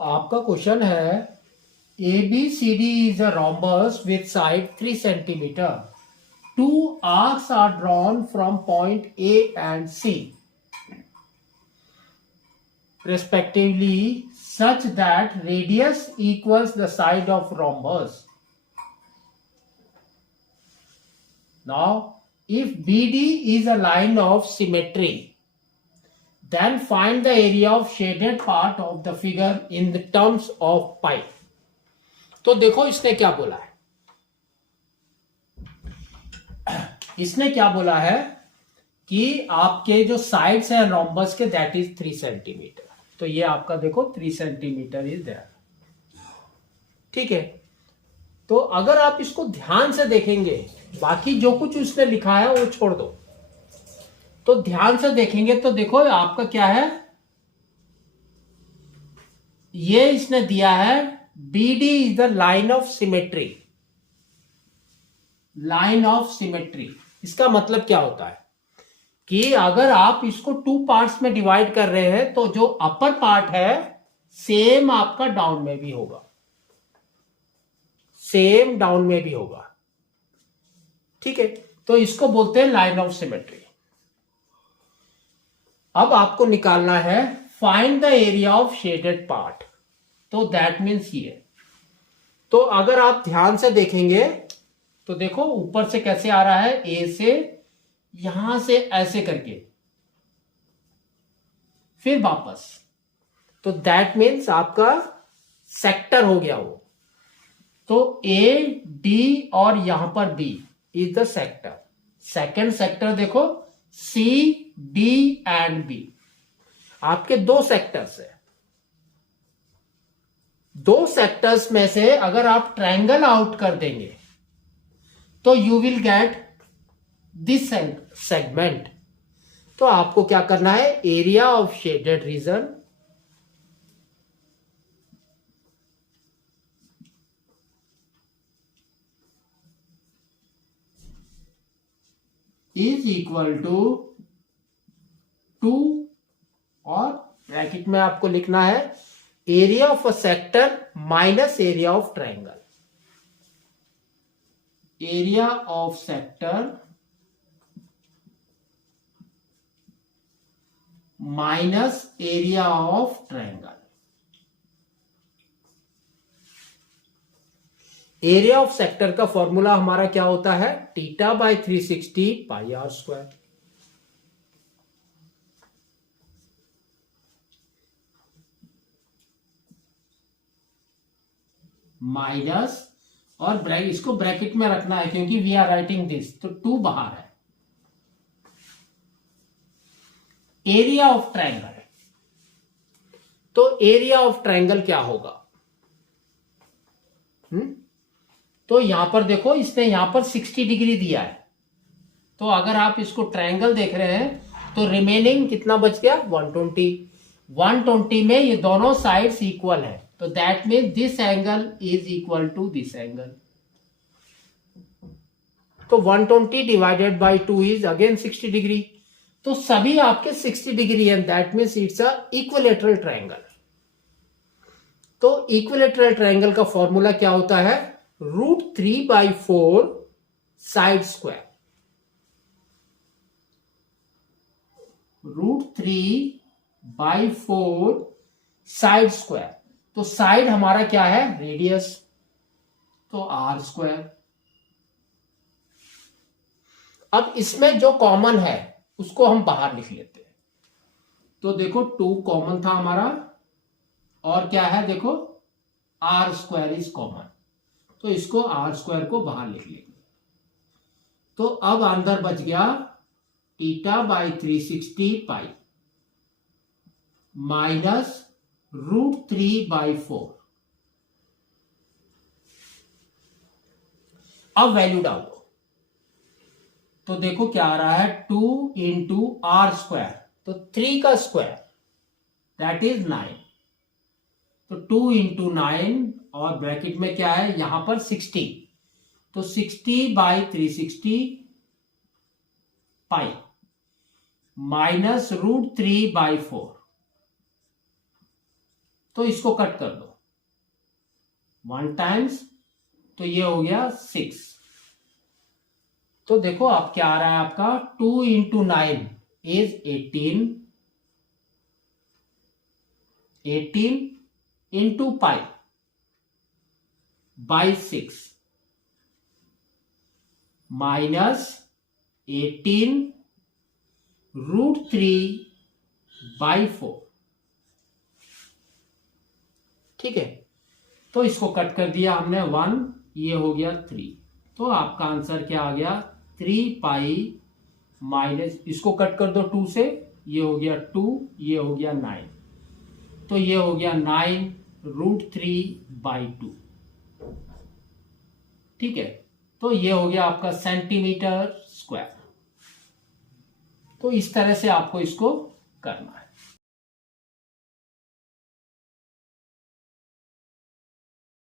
आपका क्वेश्चन है ABCD is a rhombus with side 3 centimeter. Two arcs are drawn from point A and C respectively such that radius equals the side of rhombus. Now, if BD is a line of symmetry, then find the area of shaded part of the figure in the terms of pi. तो देखो इसने क्या बोला है, इसने क्या बोला है कि आपके जो साइड्स हैं रोम्बस के दैट इज 3 सेंटीमीटर. तो ये आपका देखो 3 सेंटीमीटर इज देयर. ठीक है, तो अगर आप इसको ध्यान से देखेंगे, बाकी जो कुछ उसने लिखा है वो छोड़ दो, तो ध्यान से देखेंगे तो देखो आपका क्या है, ये इसने दिया है BD is the line of symmetry. Line of symmetry इसका मतलब क्या होता है कि अगर आप इसको 2 पार्ट्स में डिवाइड कर रहे हैं तो जो अपर पार्ट है सेम आपका डाउन में भी होगा, सेम डाउन में भी होगा. ठीक है, तो इसको बोलते हैं लाइन ऑफ सिमेट्री. अब आपको निकालना है find the area of shaded part. तो दैट मीन्स ये, तो अगर आप ध्यान से देखेंगे तो देखो ऊपर से कैसे आ रहा है, ए से यहां से ऐसे करके फिर वापस, तो दैट मीन्स आपका सेक्टर हो गया वो. तो ए डी और यहां पर B is the sector. Second sector देखो सी डी एंड बी, आपके 2 सेक्टर्स है. 2 सेक्टर्स में से अगर आप ट्रायंगल आउट कर देंगे तो you will get this segment. तो आपको क्या करना है, area of shaded region is equal to 2 और ब्रैकेट में आपको लिखना है area of a sector minus area of triangle. Area of sector minus area of triangle. Area of sector का फॉर्मूला हमारा क्या होता है, theta by 360 pi R square. Minus और इसको ब्रैकेट में रखना है क्योंकि वी आर राइटिंग दिस, तो 2 बाहर है. एरिया ऑफ ट्रायंगल, तो एरिया ऑफ ट्रायंगल क्या होगा, तो यहां पर देखो इसने यहां पर 60 डिग्री दिया है. तो अगर आप इसको ट्रायंगल देख रहे हैं तो रिमेनिंग कितना बच गया, 120. 120 में ये दोनों साइड्स इक्वल है, तो that means this angle is equal to this angle. तो 120 divided by 2 is again 60 degree. तो सभी आपके 60 डिग्री है, that means it's a equilateral triangle. तो इक्विलेटरल ट्रायंगल का फॉर्मूला क्या होता है, √3/4 साइड स्क्वायर. √3/4 side square. तो साइड हमारा क्या है, रेडियस, तो आर स्क्वायर. अब इसमें जो कॉमन है उसको हम बाहर लिख लेते हैं. तो देखो 2 कॉमन था हमारा और क्या है, देखो आर स्क्वायर इज कॉमन, तो इसको आर स्क्वायर को बाहर लिख लेंगे. तो अब अंदर बच गया थीटा बाय 360 पाई माइनस √3/4. अब वैल्यू डालो तो देखो क्या आ रहा है, 2 इंटू आर स्क्वायर, तो 3 का स्क्वायर दैट इज 9. तो 2 इंटू 9 और ब्रैकेट में क्या है यहां पर 60, तो 60/360 पाई माइनस √3/4. तो इसको कट कर दो 1 टाइम्स, तो ये हो गया 6। तो देखो आप क्या आ रहा है आपका 2 into 9 is 18, 18 into pi by 6 minus 18 √3 by 4। ठीक है, तो इसको कट कर दिया हमने 1, ये हो गया 3। तो आपका आंसर क्या आ गया 3 पाई माइनस, इसको कट कर दो 2 से, ये हो गया 2, ये हो गया 9, तो ये हो गया 9√3/2। ठीक है, तो ये हो गया आपका सेंटीमीटर स्क्वायर। तो इस तरह से आपको इसको करना है।